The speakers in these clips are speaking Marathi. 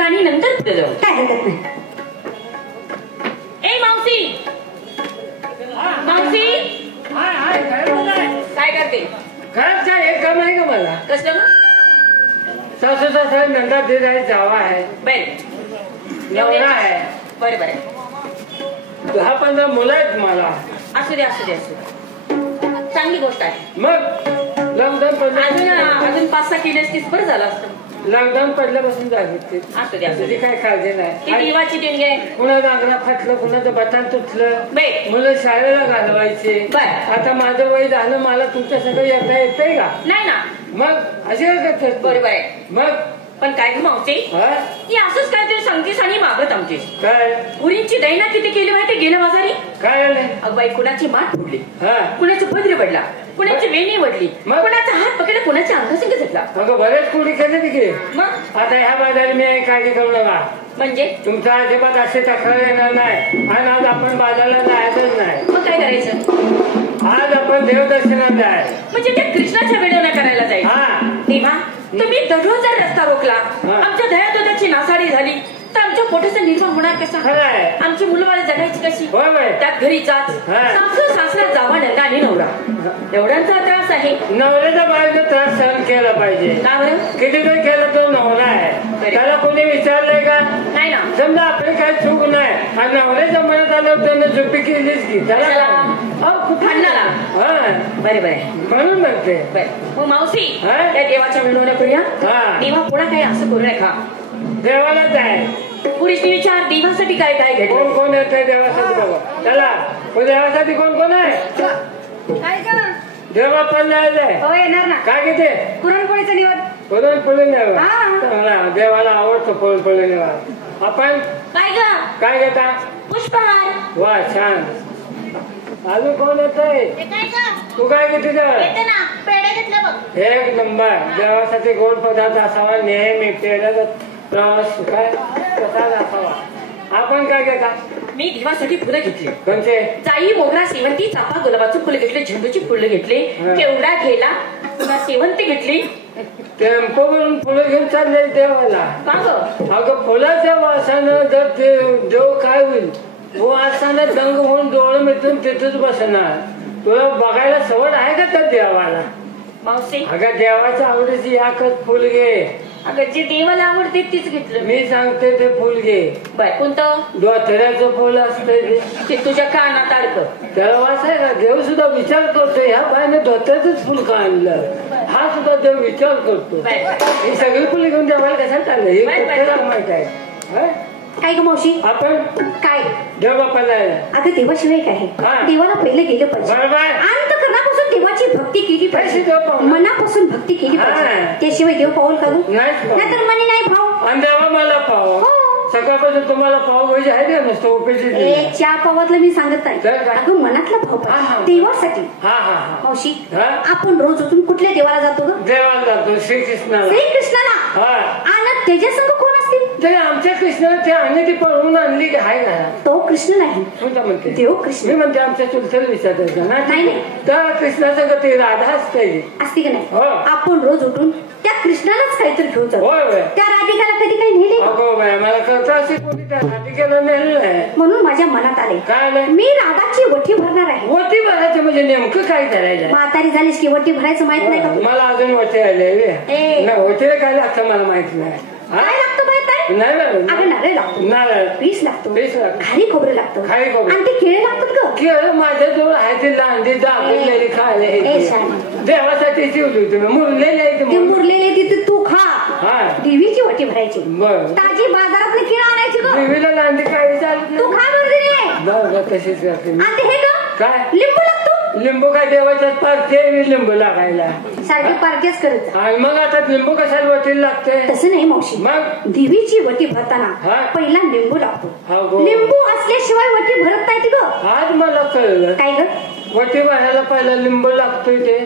आणि नंतर पुढे जाऊ. काय हरकत नाही. ए मावशी, मावशी काय करते? घरात काय एक काम आहे का मला? कसलं मग? सासू सासरा नंदा दीर आहे, जावा आहे, नवरा आहे, बरे बरे 10-15 मुलं आहेत मला. असू दे असू दे असू दे, चांगली गोष्ट आहे. मग लॉकडाऊन पडलं, अजून 5-6 केली असतीस बरं झालं असतं. लॉकडाऊन पडल्यापासून जागे असू दे असू दे, काय काळजी नाही. ती देवाची देणगी आहे. कुणाचं अंगणा फाटलं, कुणाचं बटाण तुटलं, मुलं शाळेला घालवायचे. आता माझं वय झालं, मला तुमच्या सगळं येता येतंय का? नाही ना. मग असे करतात. बरोबर आहे. मग पण काय ग मावशी, ती असंच काय ते सांगतेस आणि मागत आमचीस. काय पुरींची दैना किती केली माहिती गेल्या बाजारी? काय आलंय? अगबाई, कुणाची मान फुडली, कुणाची पदरी पडला, कुणाची वेणी वडली, कुणाचा हात पकडला, कुणाच्या अंगासंग झटला. अगं बरेच कुणी केले तिकडे. मग आता ह्या बाजारी मी काळजी करू नका. म्हणजे तुमचा अजिबात असे तक्रार येणार नाही. आणि आज आपण बाजारला जायचंच नाही. मग काय करायचं? आज आपण देवदर्शनाला जाय, म्हणजे त्या कृष्णाच्या वेळेला करायला जाईल. तेव्हा तुम्ही दररोज जर रस्ता रोखला, आमच्या दयादुधाची नासाडी झाली, तर आमच्या पोटाचा निर्माण होणार कसा? आमची मुलंबाळ जगायची कशी? त्यात घरी जात सासू सासरा जावा नंदा आणि नवरा, एवढ्यांचा त्रास आहे. नवऱ्याचा बाळाचा त्रास सहन केला पाहिजे. का बरं? किती जर केला तो नवरा आहे, त्याला कोणी विचारलंय का? नाही ना. समजा आपली काही चूक नाही आणि नवऱ्याच्या मनात आलं त्यानं झोपी केलीच की त्याला खूप भांडणारा. बरे बरे म्हणून म्हणते. मग मावशी, त्या देवाच्या मिळवण्या करूया. देवा पुन्हा काय असं करू नका. देवालाच आहे. पुरीशी विचार, देवासाठी काय काय घेतलं? कोण कोण येत आहे देवासाठी? बघा त्याला देवासाठी कोण कोण आहे? देवा पण येणार ना. काय घेते? पुरणपोळीचं निवड. पुरणपोळी निवड देवाला आवडतो. पुरणपोळी निवड. आपण काय घेता? पुष्पहार. वा छान. अजून कोण येत आहे? तू काय घेते? एक नंबर. देवासाठी गोड पदार्थ असावा नेहमी. पेढ्याचा प्रवास काय प्रसाद असावा. आपण काय घेता? मी देवासाठी फुलं घेतली. कोणते? जाई, मोगरा, शेवंती, चाफा, गुलाबाचं फुलं घेतले, झेंडूची फुलं घेतले, केवडा घेला, पुन्हा शेवंती घेतली. टेम्पो भरून फुलं घेऊन चालले देवाला. अगं फुलाच्या वासानं जर देव काय होईल, वासानं दंग होऊन डोळं मिटून तिथेच बसणार. तुला बघायला सवड आहे का त्या देवाला? मावशी, अगं देवाच्या आवडीची एकच फुल घे. अगं जे देवाला आवडते तीच घेतलं. मी सांगते ते फुल घे. बाय कोणतं? धोत्र्याचं फुल असतं ते तुझ्या कानात अडकं. त्याला वाचायला देव सुद्धा विचार करतो, ह्या बायने धोत्र्याचंच फुल का आणलं. हा सुद्धा देव विचार करतो. ही सगळी फुलं घेऊन देवाला कशाला चाललं हे माहित आहे. काय ग मावशी? आपण काय देव बापाला अगं देवाशिवाय काय? देवाला पहिलं गेलं पाहिजे. अंतःकरणापासून देवाची भक्ती केली पाहिजे, मनापासून भक्ती केली पाहिजे. त्याशिवाय देव पावल का? नाहीतर मनी नाही भाव. आणि देवा मला पाव. सकाळपासून तुम्हाला पावभाजी आहे का नसतो? चहा पावातलं मी सांगत नाही. अगं मनातला भाव देवासाठी. मावशी, आपण रोज उठून कुठल्या देवाला जातो? देवाला जातो श्रीकृष्णाला. श्रीकृष्णाला. आणि त्याच्या संग कोण असते? ते आमच्या कृष्णाला ते आणि ती पळवून आणली की आहे का? तो कृष्ण नाही. म्हणते देव कृष्ण. मी म्हणते आमच्या चुलत्याला विचारायचं नाही. त्या कृष्णाचं ते राधा असते की नाही? आपण रोज उठून त्या कृष्णालाच काहीतरी घेऊन जातो. त्या राधिकाला कधी काही नेले? अगो बाय, मला कळतं असे कोणी त्या राधिकेला नेलं नाही. म्हणून माझ्या मनात आले काय मी राधाची वठी भरणार आहे. वटी भरायचं म्हणजे नेमकं काय करायचं? म्हातारी झालीस की वटी भरायचं माहित नाही का? मला अजून वटी आले. वटीला काय लागतं मला माहित नाही. काय लागतं माहित आहे? नाही. नारळ लागतो, नारळ, पीस लागतो, खारी खोबरं लागतं, खारी खोबरं आणि ते केळे लागतात का? केळ माझ्याजवळ आहे ते लांडी दाखवलेली खायला. देवासाठी ठेवली होती मुरलेले. मुरलेले तिथे तू खा. देवीची वटी भरायची. ताजी बाजारात केळं आणायची ग. देवीला लांडी काय चालत तू खा बरं. तशीच करते. आणि हे ग काय लिंबू लागतो. लिंबू काय देवाच्यात पारखे लिंबू लागायला सारखे पारखेच करत. आणि मग आता लिंबू कशाला वटीला लागते? तसं नाही मावशी. मग देवीची वटी भरताना पहिला लिंबू लागतो. लिंबू असल्याशिवाय वटी भरत नाही ग. आज मला कळलं. काय ग? वटी भरायला पहिला लिंबू लागतोय ते.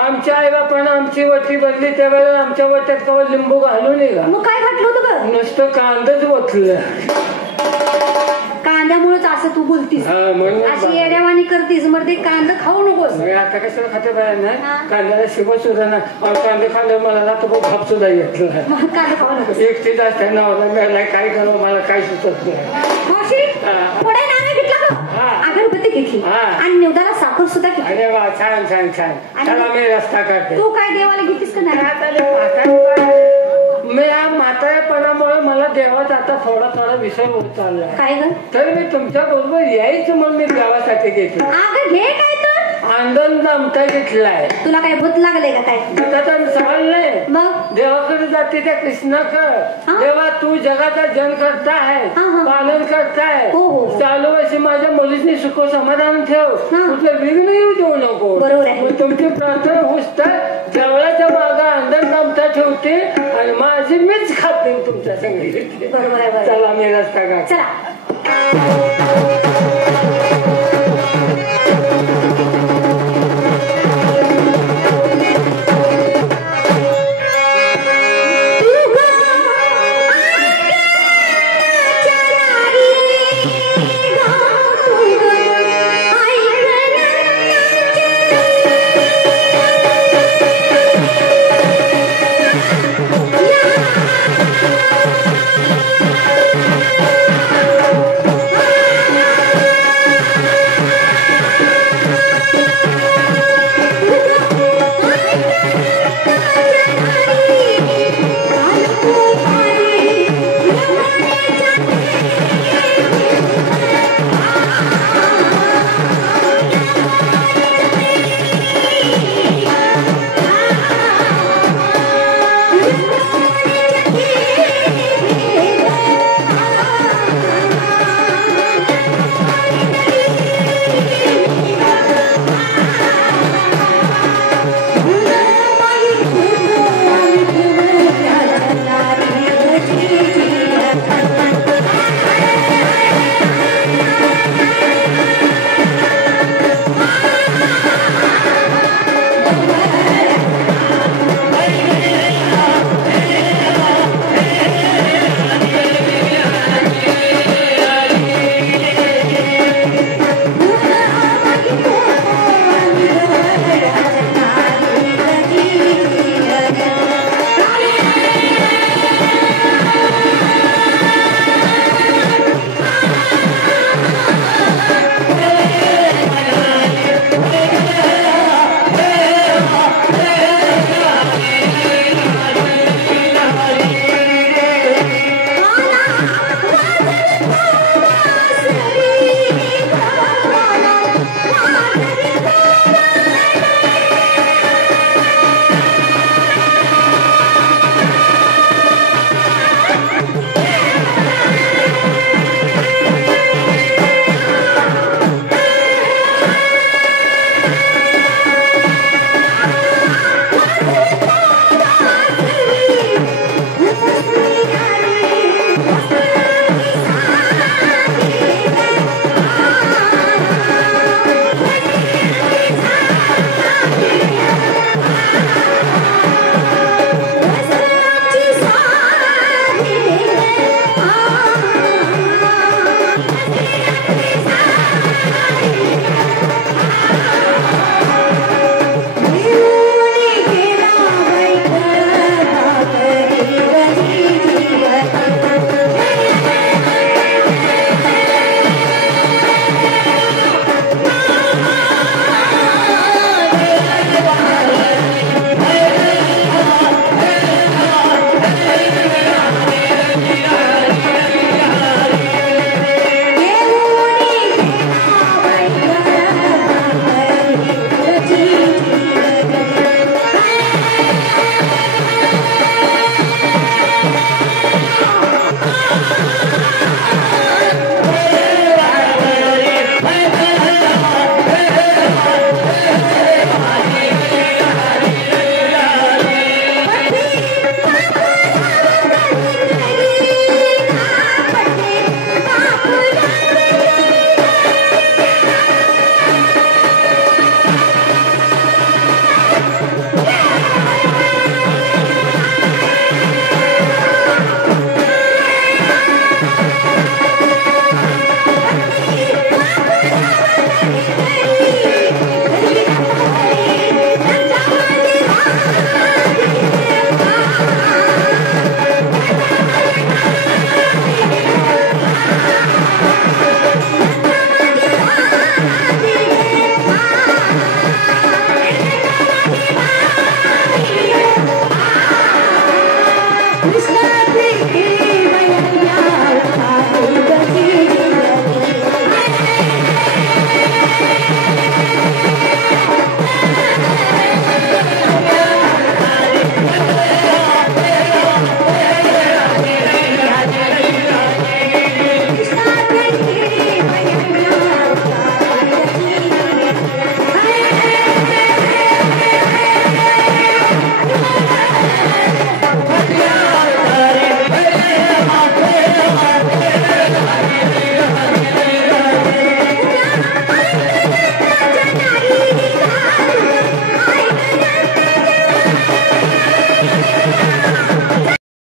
आमच्या आई बापानं आमची वटी भरली त्यावेळेला आमच्या वट्यात कवा लिंबू घालून मग काय घातलं होतं ग? नुसतं कांदाच ओतलं. कांद्यामुळे असं तू बोलतीस म्हणून अशी येड्यावानी करतीस मग ते कांदा खाऊ नकोस आता कशाला खाते बाहेर नाही कांद्याला शिकवत सुद्धा ना कांदे खाल्लं मला ना तर भाप सुद्धा येतलं नाही मग कांदा खाऊ नकोस एकटीच असते नवरा मिळाला काय करावं मला काय सुचत नाही मावशी पुढे नाणे घेतला का अगरबत्ती घेतली आणि निवदाला साखर सुद्धा घेतली अरे वा छान छान छान चला मी रस्ता करते तू काय देवाला घेतीस का नाही मी या म्हाताऱ्यापणामुळे मला देवाचा आता थोडा थोडा विषय होत चाललाय काय ग तर मी तुमच्या बरोबर यायचं म्हणून मी देवासाठी घेतलं अगं घे काय तर आनंद आमचा घेतलाय तुला काय भूत लागले का काय त्याचा सवाल नाही मग देवाकडे जाते त्या कृष्णाकडे देवा तू जगाचा जन करता आहे पालन करताय चालू अशी माझ्या मुलीची सुख समाधान ठेव कुठलं विघ्न येऊ देऊ नको बरोबर आहे तुमची प्रार्थना होत देवळाच्या मागा आनंद आमचा ठेवते आणि माझी मीच खाते तुमच्या संगीत बरोबर आहे चला मी रस्ता का चला